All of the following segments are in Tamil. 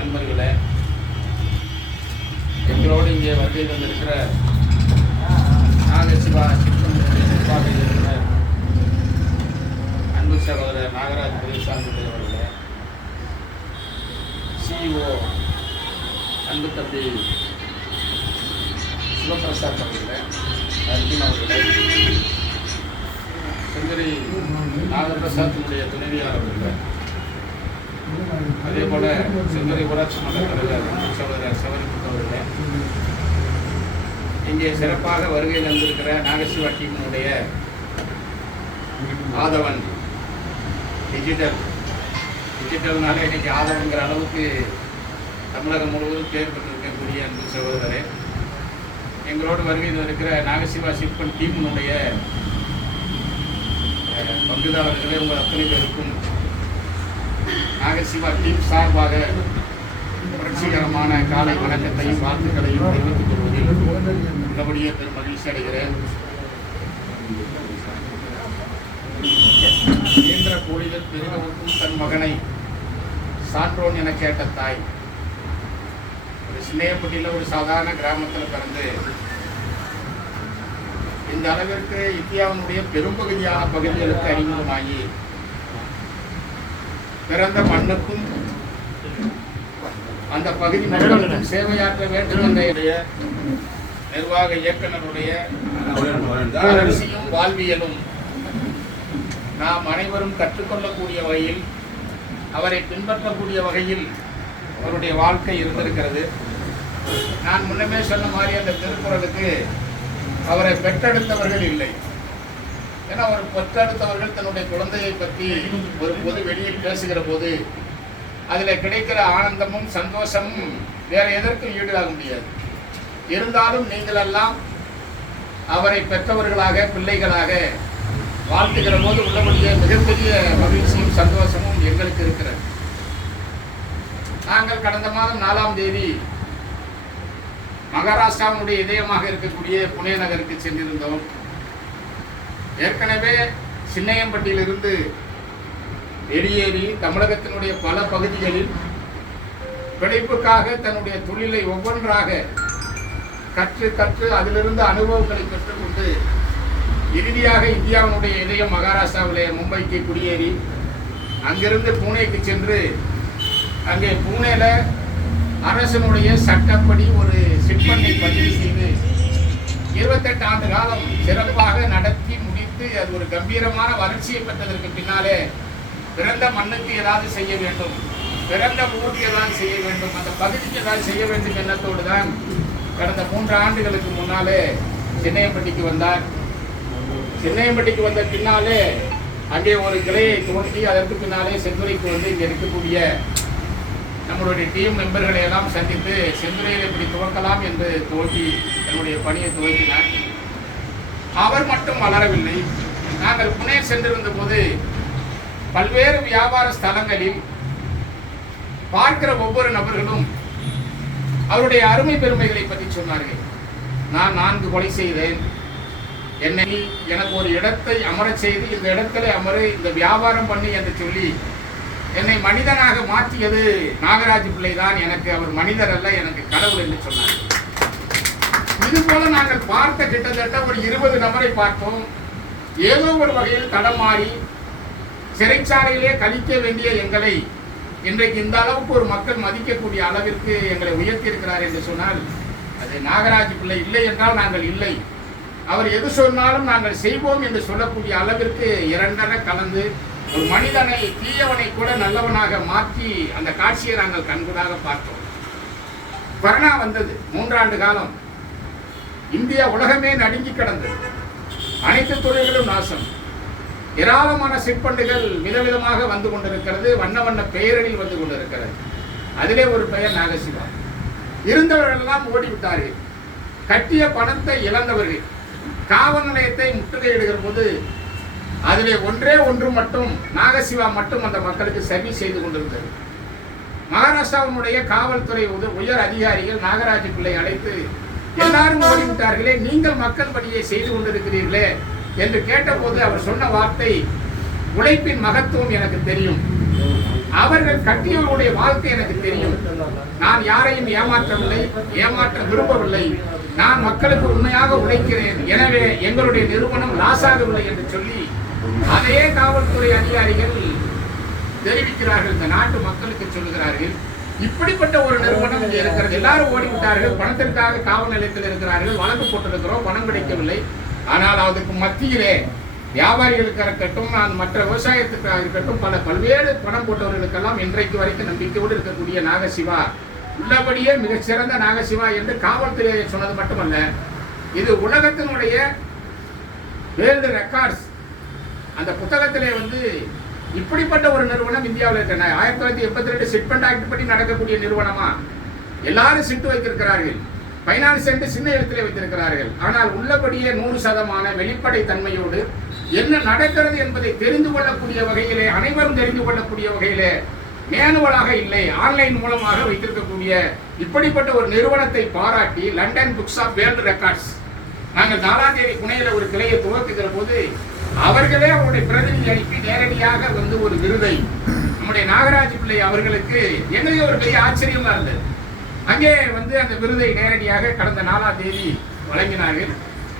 நண்பர்களே, எங்களோடு இங்கே வருகை தந்திருக்கிற நாகசிவா சிற்பனுடைய நிர்வாக இயக்குனர் அன்பு சகோதரர் நாகராஜ் பெரியசாமி அவர்களே, CEO அன்பு தம்பி சிவபிரசாத் அவர்களே, அர்ஜுன் அவர்களே, சுந்தரி நாகபிரசாத்தினுடைய துணைவியார் அவர்களே, அதே போல சுந்தரி ஊராட்சி மன்ற தலைவர் சகோதரர் சவரிமுத்து அவர்களே, இங்கே சிறப்பாக வருகை தந்திருக்கிற நாகசிவா டீமினுடைய ஆதவன் டிஜிட்டல்னால இன்னைக்கு ஆதவன்கிற அளவுக்கு தமிழகம் முழுவதும் பேர் பெற்றிருக்கக்கூடிய அன்பு சகோதரரே, எங்களோடு வருகை தந்திருக்கிற நாகசிவா சிற்பன் டீமினுடைய பங்குதாரர்களே, உங்கள் அத்தனை பேருக்கும் நாகசிவா டீம் சார்பாக புரட்சிகரமான காலை வணக்கத்தையும் வாழ்த்துக்களையும் தெரிவித்துக் கொள்வதில் உள்ளபடியே பெரும் மகிழ்ச்சி அடைகிறேன். இயன்ற கோழிகள் பெருகவும் தன் மகனை சான்றோன் என கேட்ட தாய். ஒரு சின்னையப்பட்டியில் ஒரு சாதாரண கிராமத்தில் பிறந்து இந்த அளவிற்கு இந்தியாவினுடைய பெரும்பகுதியான பகுதிகளுக்கு அறிமுகமாகி பிறந்த மண்ணுக்கும் அந்த பகுதி மக்களுக்கும் சேவையாற்ற வேண்டும் என்ற நிர்வாக இயக்குநருடைய அரசியும் வாழ்வியலும் நாம் அனைவரும் கற்றுக்கொள்ளக்கூடிய வகையில், அவரை பின்பற்றக்கூடிய வகையில் அவருடைய வாழ்க்கை இருந்திருக்கிறது. நான் முன்னமே சொன்ன மாதிரி அந்த திருக்குறளுக்கு அவரை பெற்றெடுத்தவர்கள் இல்லை. ஏன்னா அவர் பெற்றெடுத்தவர்கள் தன்னுடைய குழந்தையை பற்றி ஒரு பொது வெளியில் பேசுகிற போது அதில் கிடைக்கிற ஆனந்தமும் சந்தோஷமும் வேற எதற்கும் ஈடாக முடியாது. இருந்தாலும் நீங்கள் எல்லாம் அவரை பெற்றவர்களாக பிள்ளைகளாக வாழ்த்துகிற போது உள்ளபடியே மிகப்பெரிய மகிழ்ச்சியும் சந்தோஷமும் எங்களுக்கு இருக்கிறது. நாங்கள் கடந்த மாதம் 4ஆம் தேதி மகாராஷ்டிராவுடைய இதயமாக இருக்கக்கூடிய புனே நகருக்கு சென்றிருந்தோம். ஏற்கனவே சின்னையம்பட்டியிலிருந்து வெளியேறி தமிழகத்தினுடைய பல பகுதிகளில் பிழைப்புக்காக தன்னுடைய தொழிலை ஒவ்வொன்றாக கற்று அதிலிருந்து அனுபவங்களை பெற்றுக்கொண்டு இறுதியாக இந்தியாவினுடைய இதயம் மகாராஷ்டிராவிலே மும்பைக்கு குடியேறி அங்கிருந்து பூனேக்கு சென்று அங்கே பூனேல அரசனுடைய சட்டப்படி ஒரு சிற்பனை பதிவு செய்து 28 ஆண்டு காலம் சிறப்பாக நடத்தி முடித்து அது ஒரு கம்பீரமான வளர்ச்சியை பெற்றதற்கு பின்னாலே பிறந்த மண்ணுக்கு ஏதாவது செய்ய வேண்டும், பிறந்த ஊருக்கு ஏதாவது செய்ய வேண்டும், அந்த பகுதிக்கு ஏதாவது செய்ய வேண்டும் எண்ணத்தோடு தான் கடந்த 3 ஆண்டுகளுக்கு முன்னாலே சின்னையம்பட்டிக்கு வந்தார். சின்னையம்பட்டிக்கு வந்த பின்னாலே அங்கே ஒரு கிளையை துவக்கி அதற்கு பின்னாலே செந்துறைக்கு வந்து இங்கே இருக்கக்கூடிய நம்மளுடைய டீம் மெம்பர்களை எல்லாம் சந்தித்து செந்துறையில் எப்படி துவக்கலாம் என்று துவக்கி தன்னுடைய பணியை துவக்கினார். அவர் மட்டும் வளரவில்லை. நாங்கள் புனே சென்றிருந்த போது பல்வேறு வியாபார ஸ்தலங்களில் பார்க்கிற ஒவ்வொரு நபர்களும் அவருடைய அருமை பெருமைகளை பற்றி சொன்னார்கள். நான் 4 கொலை செய்தேன், என்னை எனக்கு ஒரு இடத்தை அமரச் செய்து இந்த இடத்துல அமரு, இந்த வியாபாரம் பண்ணி என்று சொல்லி என்னை மனிதனாக மாற்றியது நாகராஜ் பிள்ளை தான், எனக்கு அவர் மனிதர் அல்ல, எனக்கு கடவுள் என்று சொன்னார். இது போல நாங்கள் பார்த்த கிட்டத்தட்ட ஒரு 20 நபரை பார்த்தோம். ஏதோ ஒரு வகையில் தடமாறி சிறைச்சாலையிலே கழிக்க வேண்டிய எங்களை இன்றைக்கு இந்த அளவுக்கு ஒரு மக்கள் மதிக்கக்கூடிய அளவிற்கு எங்களை உயர்த்தியிருக்கிறார் என்று சொன்னால் அது நாகராஜ் பிள்ளை. இல்லை என்றால் நாங்கள் இல்லை. அவர் எது சொன்னாலும் நாங்கள் செய்வோம் என்று சொல்லக்கூடிய அளவிற்கு 2 கலந்து ஒரு மனிதனை தீயவனை கூட நல்லவனாக மாற்றி அந்த காட்சியை நாங்கள் கண்கூடாக பார்த்தோம். கொரோனா வந்தது. 3 ஆண்டு காலம் இந்தியா உலகமே நடுங்கி கிடந்தது. அனைத்து துறைகளும் நாசம். ஏராளமான சிற்பண்டுகள் விதவிதமாக வந்து கொண்டிருக்கிறது, வண்ண வண்ண பெயரில் வந்து கொண்டிருக்கிறது. அதிலே ஒரு பெயர் நாகசிவா. இருந்தவர்கள் எல்லாம் ஓடிவிட்டார்கள். கட்டிய பணத்தை இழந்தவர்கள். காவல் நிலையத்தை முற்றுகையிடுகிற போது அதிலே ஒன்று மட்டும் நாகசிவா மட்டும் அந்த மக்களுக்கு சர்வீஸ் செய்து கொண்டிருந்தது. மகாராஷ்டிராவினுடைய காவல்துறை உயர் அதிகாரிகள் நாகராஜ் பிள்ளை அழைத்து எல்லாரும் ஓடிவிட்டார்களே, நீங்கள் மக்கள் பணியை செய்து கொண்டிருக்கிறீர்களே என்று கேட்டபோது அவர் சொன்ன வார்த்தை, உழைப்பின் மகத்துவம் எனக்கு தெரியும், அவர்கள் கட்டியவருடைய வாழ்க்கை எனக்கு தெரியும், ஏமாற்றவில்லை, ஏமாற்ற விரும்பவில்லை. நான் மக்களுக்கு உண்மையாக உழைக்கிறேன், எனவே எங்களுடைய நிறுவனம் லாஸ் ஆகவில்லை என்று சொல்லி அதையே காவல்துறை அதிகாரிகள் தெரிவிக்கிறார்கள், இந்த நாட்டு மக்களுக்கு சொல்லுகிறார்கள். இப்படிப்பட்ட ஒரு நிறுவனம் இங்கே இருக்கிறது. எல்லாரும் ஓடிவிட்டார்கள், பணத்திற்காக காவல் நிலையத்தில் இருக்கிறார்கள், வழக்கு போட்டிருக்கிறோம், பணம் கிடைக்கவில்லை. ஆனால் அதுக்கு மத்தியிலே வியாபாரிகளுக்கு இருக்கட்டும், மற்ற விவசாயத்துக்காக இருக்கட்டும், பல்வேறு பணம் போட்டவர்களுக்கெல்லாம் இன்றைக்கு வரைக்கும் நம்பிக்கையோடு இருக்கக்கூடிய நாகசிவா உள்ளபடியே மிகச்சிறந்த நாகசிவா என்று காவல்துறை சொன்னது மட்டுமல்ல, இது உலகத்தினுடைய வேர்ல்டு ரெக்கார்ட்ஸ் அந்த புத்தகத்திலே இப்படிப்பட்ட ஒரு நிறுவனம் இந்தியாவில் இருக்க 1982 சிட்பண்ட் ஆக்ட் படி நடக்கக்கூடிய நிறுவனமா? எல்லாரும் சிட்டு வைத்திருக்கிறார்கள், பைனான்ஸ் என்று சின்ன எழுத்திலே வைத்திருக்கிறார்கள். ஆனால் உள்ளபடியே 100% வெளிப்படை தன்மையோடு என்ன நடக்கிறது என்பதை தெரிந்து கொள்ளக்கூடிய வகையிலே, அனைவரும் தெரிந்து கொள்ளக்கூடிய வகையிலே மேனுவலாக இல்லை, ஆன்லைன் மூலமாக வைத்திருக்கக்கூடிய இப்படிப்பட்ட ஒரு நிறுவனத்தை பாராட்டி London books of world records நாங்கள் 4ஆம் தேதி புனேயில் ஒரு கிளையை துவக்குகிற போது அவர்களே அவருடைய பிரதிநிதி அனுப்பி நேரடியாக ஒரு விருதை நம்முடைய நாகராஜ் பிள்ளை அவர்களுக்கு எங்களுக்கு ஒரு பெரிய ஆச்சரியமா இருந்தது. அங்கே அந்த விருதை நேரடியாக கடந்த 4ஆம் தேதி வழங்கினார்கள்.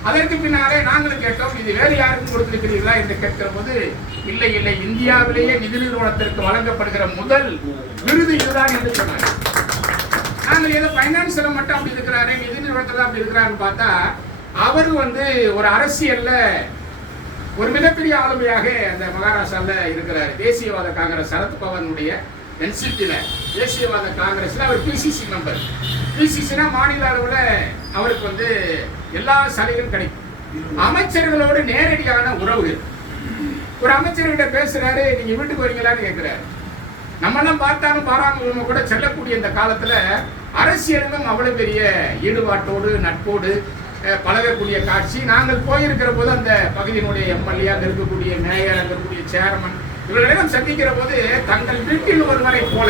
அதற்கு பின்னாலே நாங்களும் கேட்டோம், இது வேறு யாருக்கும் கொடுத்திருக்கிறீர்களா என்று கேட்கிற போது இல்லை இல்லை, இந்தியாவிலேயே நிதி நிறுவனத்திற்கு வழங்கப்படுகிற முதல் விருது இதுதான் என்று சொன்னார்கள். நாங்கள் ஏதோ பைனான்ஸ்ல மட்டும் அப்படி இருக்கிறாரு, நிதி நிறுவனத்தில் அப்படி இருக்கிறாருன்னு பார்த்தா அவரு ஒரு அரசியல்ல ஒரு மிகப்பெரிய ஆளுமையாக அந்த மகாராஷ்டிராவில் இருக்கிறார். தேசியவாத காங்கிரஸ் சரத்பவாருடைய என்சிபியில் தேசியவாத காங்கிரஸ்ல அவர் பிசிசி மெம்பர். பிசிசினா மாநில அளவில் அவருக்கு எல்லா சலுகையும் கிடைக்கும். அமைச்சர்களோடு நேரடியான உறவுகள். ஒரு அமைச்சர்கிட்ட பேசுறாரு, நீங்க வீட்டுக்கு வரீங்களான்னு கேட்கிறாரு. நம்மெல்லாம் பார்த்தாலும் பாராம கூட செல்லக்கூடிய இந்த காலத்துல அரசியலும் அவ்வளவு பெரிய ஈடுபாட்டோடு நட்போடு பழகக்கூடிய காட்சி. நாங்கள் போயிருக்கிற போது அந்த பகுதியினுடைய எம்எல்ஏ, அங்க இருக்கக்கூடிய மேயர், அங்க இருக்கக்கூடிய சேர்மன் இவர்களெல்லாம் சந்திக்கிற போது தங்கள் வீட்டில் ஒருவரை போல,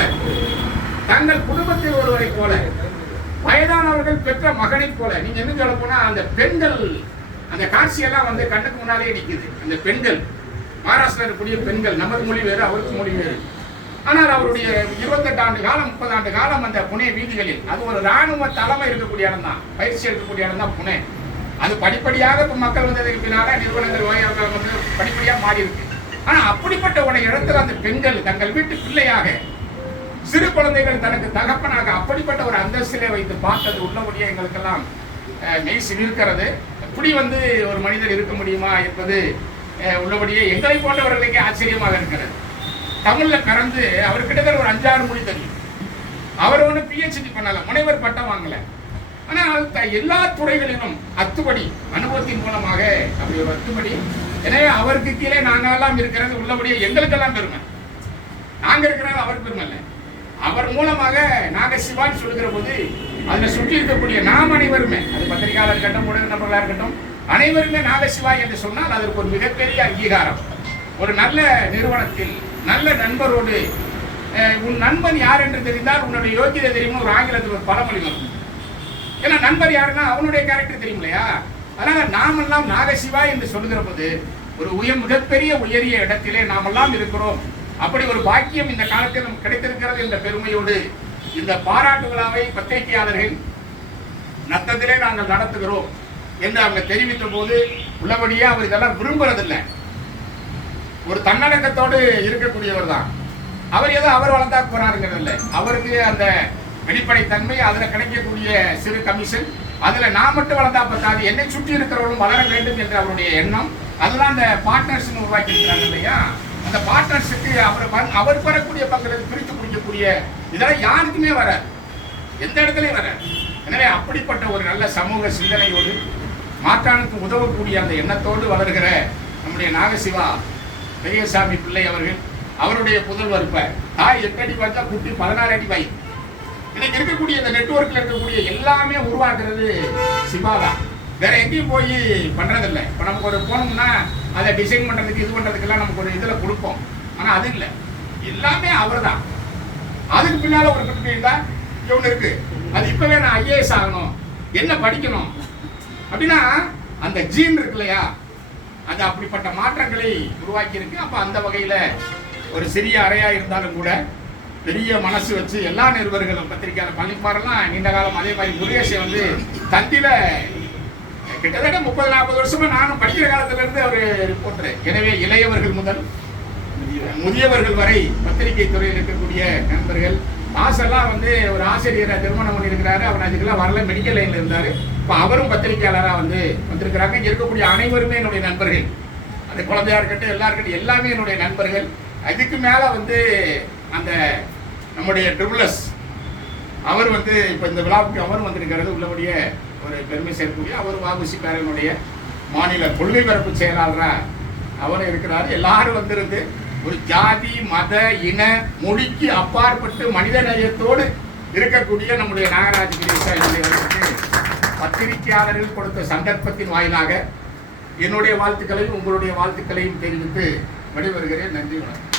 தங்கள் குடும்பத்தில் ஒருவரை போல, வயதானவர்கள் பெற்ற மகனை போல. நீங்க என்ன சொல்ல போனா அந்த பெண்கள் அந்த காட்சியெல்லாம் கண்ணுக்கு முன்னாலே நிற்குது. அந்த பெண்கள் மகாராஷ்டிரா இருக்கக்கூடிய பெண்கள், நமது மொழி வேறு, அவருக்கு மொழி வேறு. ஆனால் அவருடைய 28 ஆண்டு காலம் 30 ஆண்டு காலம் அந்த புனே வீதிகளில், அது ஒரு இராணுவ தலைமை இருக்கக்கூடிய இடம் தான், பயிற்சி எடுக்கக்கூடிய இடம் தான் புனே. அது படிப்படியாக இப்போ மக்கள் வந்ததுக்கு பின்னால நிறுவனங்கள் படிப்படியாக மாறி இருக்கு. ஆனால் அப்படிப்பட்ட ஒரு இடத்துல அந்த பெண்கள் தங்கள் வீட்டு பிள்ளையாக, சிறு குழந்தைகள் தனக்கு தகப்பனாக அப்படிப்பட்ட ஒரு அந்தஸ்திலே வைத்து பார்த்தது உள்ளபடியே எங்களுக்கெல்லாம் மெய் சிலிர்க்கிறது. இப்படி ஒரு மனிதர் இருக்க முடியுமா என்பது உள்ளபடியே எங்களை போன்றவர்களுக்கே ஆச்சரியமாக இருக்கிறது. தமிழ்ல பிறந்து அவர் கிட்டத்தட்ட ஒரு 5-6 மொழி தெரியும். அவர் PhD பண்ணல, முனைவர் பட்டம் வாங்கல. ஆனால் எல்லா துறைகளிலும் அத்துபடி அனுபவத்தின் மூலமாக அப்படி ஒரு அத்துபடி. எனவே அவருக்கு கீழே நாங்கெல்லாம் இருக்கிறது உள்ளபடியே எங்களுக்கெல்லாம் பெருமை. நாங்க இருக்கிறது அவர் பெருமை இல்லை. அவர் மூலமாக நாகசிவான்னு சொல்லுகிற போது அதுல சுற்றி இருக்கக்கூடிய நாம் அனைவருமே, அது பத்திரிகையாளர் இருக்கட்டும், ஊடக நபர்களாக இருக்கட்டும், அனைவருமே நாகசிவா என்று சொன்னால் அதற்கு ஒரு மிகப்பெரிய அங்கீகாரம். ஒரு நல்ல நிறுவனத்தில் நல்ல நண்பரோடு, உன் நண்பன் யார் என்று தெரிந்தால் உன்னுடைய யோகியதை தெரியுமா, ஒரு ஆங்கிலத்தில் ஒரு பழமொழி வரும். ஏன்னா நண்பர் யாருன்னா அவனுடைய கேரக்டர் தெரியும் இல்லையா? அதனால நாமெல்லாம் நாகசிவா என்று சொல்லுகிற போது ஒரு மிகப்பெரிய உயரிய இடத்திலே நாமெல்லாம் இருக்கிறோம். அப்படி ஒரு பாக்கியம் இந்த காலத்தில் நமக்கு கிடைத்திருக்கிறது என்ற பெருமையோடு இந்த பாராட்டு விழாவை பத்திரிகையாளர்கள் நத்தத்திலே நாங்கள் நடத்துகிறோம் என்று அவங்க தெரிவித்த போது உள்ளபடியே அவர் இதெல்லாம் விரும்புறதில்லை. ஒரு தன்னடக்கத்தோடு இருக்கக்கூடியவர் தான் அவர். ஏதோ அவர் வளர்ந்தா போறாருங்கிறது இல்லை. அவருக்கு அந்த வெளிப்படை தன்மை, அதுல கிடைக்கக்கூடிய சிறு கமிஷன், அதுல நான் மட்டும் வளர்ந்தா பத்தாது, என்னை சுற்றி இருக்கிறவர்களும் வளர வேண்டும் என்ற அவருடைய எண்ணம். அதுதான் அந்த பார்ட்னர்ஸ் உருவாக்கி இருக்கிறாங்க இல்லையா? அந்த பார்ட்னர்ஸுக்கு அவர் பெறக்கூடிய பங்களிப்பு பிரித்து குடிக்கக்கூடிய இதெல்லாம் யாருக்குமே வராது, எந்த இடத்துலையும் வராது. எனவே அப்படிப்பட்ட ஒரு நல்ல சமூக சிந்தனையோடு மாற்றானுக்கு உதவக்கூடிய அந்த எண்ணத்தோடு வளர்கிற நம்முடைய நாகசிவா பெரியசாமி பிள்ளை அவர்கள், அவருடைய புதல்வர் இப்ப தாய் 8 அடி பார்த்தா குட்டி 16 அடி பாய். இன்னைக்கு இருக்கக்கூடிய இந்த நெட்வொர்க்ல இருக்கக்கூடிய எல்லாமே உருவாக்குறது சிவா தான். வேற எங்கேயும் போய் பண்றதில்லை. இப்போ நமக்கு ஒரு போனோம்னா அதை டிசைன் பண்றதுக்கு இது பண்றதுக்கெல்லாம் நமக்கு ஒரு இதுல கொடுப்போம். ஆனா அது இல்லை, எல்லாமே அவர் தான். அதுக்கு பின்னால ஒரு குட்டி தான் ஒன்று இருக்கு. அது இப்பவே நான் IAS ஆகணும், என்ன படிக்கணும் அப்படின்னா அந்த ஜீன் இருக்கு இல்லையா, அது அப்படிப்பட்ட மாற்றங்களை உருவாக்கி இருக்கு. அப்ப அந்த வகையில ஒரு சிறிய அறையா இருந்தாலும் கூட பெரிய மனசு வச்சு எல்லா நிருபர்களும் பத்திரிகையாளர் பழனிக்குமாரெல்லாம் நீண்ட காலம் அதே மாதிரி முருகேஷை வந்து தந்தில கிட்டத்தட்ட 30-40 வருஷமா நானும் படிக்கிற காலத்துல இருந்து ஒரு ரிப்போர்ட்டர். எனவே இளையவர்கள் முதல் முதியவர்கள் வரை பத்திரிகை துறையில் இருக்கக்கூடிய நண்பர்கள், மாசெல்லாம் வந்து ஒரு ஆசிரியரை திருமணம் பண்ணியிருக்கிறாரு, அவர் அதுக்கெல்லாம் வரல, மெடிக்கல் லைன்ல இருந்தாரு. இப்போ அவரும் பத்திரிகையாளராக வந்திருக்கிறாங்க. இங்க இருக்கக்கூடிய அனைவருமே என்னுடைய நண்பர்கள். அந்த குழந்தையா இருக்கட்டும், எல்லா இருக்கட்டும், எல்லாமே என்னுடைய நண்பர்கள். அதுக்கு மேல வந்து அந்த நம்முடைய ட்ரிபிள்எஸ் அவர் வந்து இப்போ இந்த விழாவுக்கு அவர் வந்திருக்கிறது உள்ளபடியே ஒரு பெருமை சேர்க்கக்கூடிய அவர் வாகுசி பேரனுடைய மாநில கொள்கை பரப்பு செயலாளராக அவர் இருக்கிறார். எல்லாரும் வந்திருந்து ஒரு ஜாதி மத இன மொழிக்கு அப்பாற்பட்டு மனித நேயத்தோடு இருக்கக்கூடிய நம்முடைய நாகராஜ கிரீஷா பத்திரிகையாளர்கள் கொடுத்த சந்தர்ப்பத்தின் வாயிலாக என்னுடைய வாழ்த்துக்களையும் உங்களுடைய வாழ்த்துக்களையும் தெரிவித்து விடைபெறுகிறேன். நன்றி, வணக்கம்.